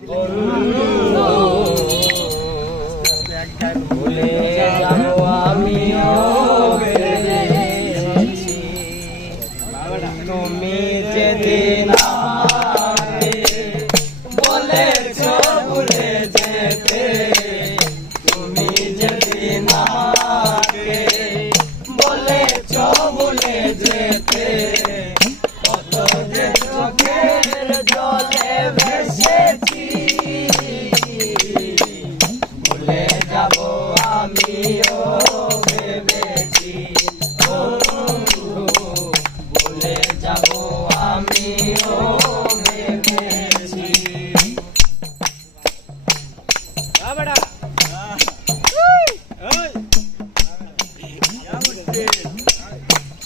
ভুলে যাব আমিও ভেবেছি তুমি যেদিন আমাকে বলেছ ভুলে যেতে, তুমি যেদিন আমাকে বলেছ ভুলে যেতে, কত যে চোখের জলে ভেসেছি, ভুলে যাব আমিও ভেবেছি, ও ভুলে যাব আমিও ভেবেছি।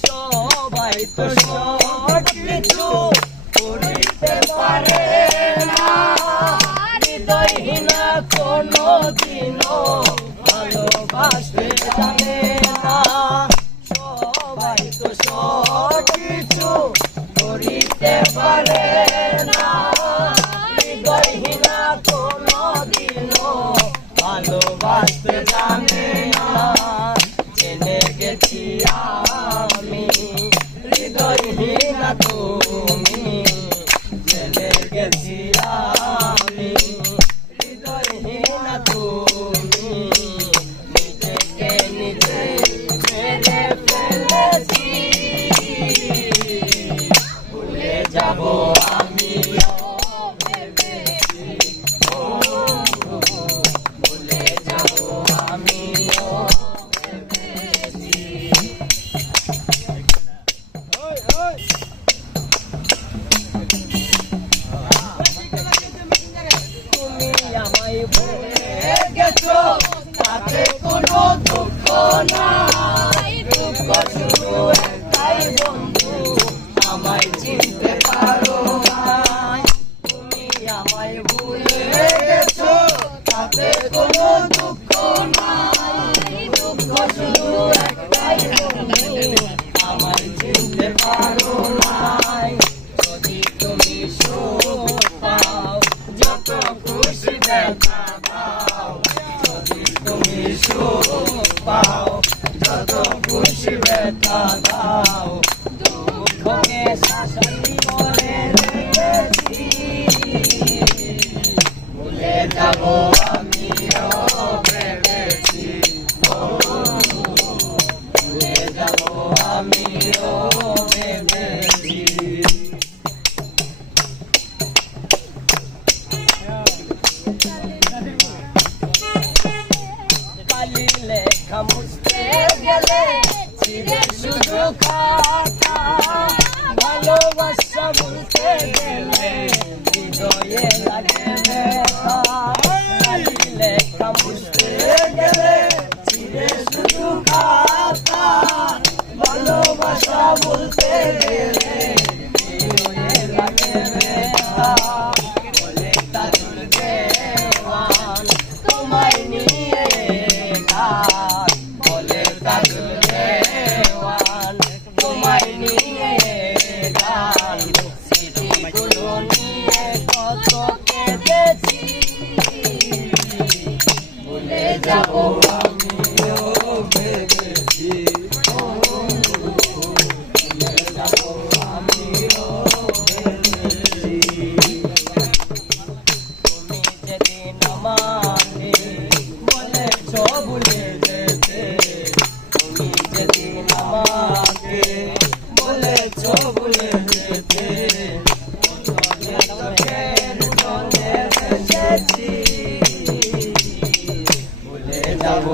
সবাই তো সব কিছু করিতে পারে না, হৃদয়হীনা কোনো দিনও ভালোবাসতে জানে না। সবাই তো সব কিছু করিতে পারে না, হৃদয়হীনা কোনো দিনও ভালোবাসতে জানে না। জেনে গেছি আমি হৃদয়হীনা তুমি, জেনে গেছি আমি হৃদয়হীনা তুমি, নিজেকে নিজে মেরে ফেলেছি, ভুলে যাব আমিও ভেবেছি, ও ভুলে যাব আমিও ভেবেছি। তুমি আমায় ভুলে গেছো, তাতে কোনো দুঃখ নাই, দুঃখ শুধু একটাই বন্ধু, আমায় চিনতে পারো নাই। তুমি আমায় ভুলে গেছো, তাতে কোনো দুঃখ নাই, দুঃখ শুধু একটাই বন্ধু, আমায় চিনতে পারো নাই। যদি তুমি সুখ পাও, যত খুশি দেখা দাও, যদি তুমি সুখ পাও, যত খুশি ব্যথা দাও, দুঃখকে শাসন করে রেখেছি, ভুলে যাব আমিও ভেবেছি, ও ভুলে যাব আমিও ভেবেছি। কালি লেখা মুছতে গেলে ছিঁড়ে শুধু খাতা, ভালোবাসা বলতে গেলে হৃদয়ে লাগে ব্যথা। কালি লেখা মুছতে গেলে ছিঁড়ে শুধু খাতা, ভালোবাসা বলতে গেলে হৃদয়ে লাগে ব্যথা। বলে তাজুল দেওয়ান তোমায় নিয়ে গান, বলে তাজুল দেওয়ান তোমায় নিয়ে গান, স্মৃতিগুলো নিয়ে কত কেঁদেছি, ভুলে যাব আমিও ভেবেছি, ও ভুলে যাব আমিও ভেবেছি। তুমি যেদিন আমাকে বলেছ ভুলে যেতে, তুমি যেদিন আমাকে বলেছ ভুলে যেতে, চোখের জলে ভেসেছি, ভুলে যাব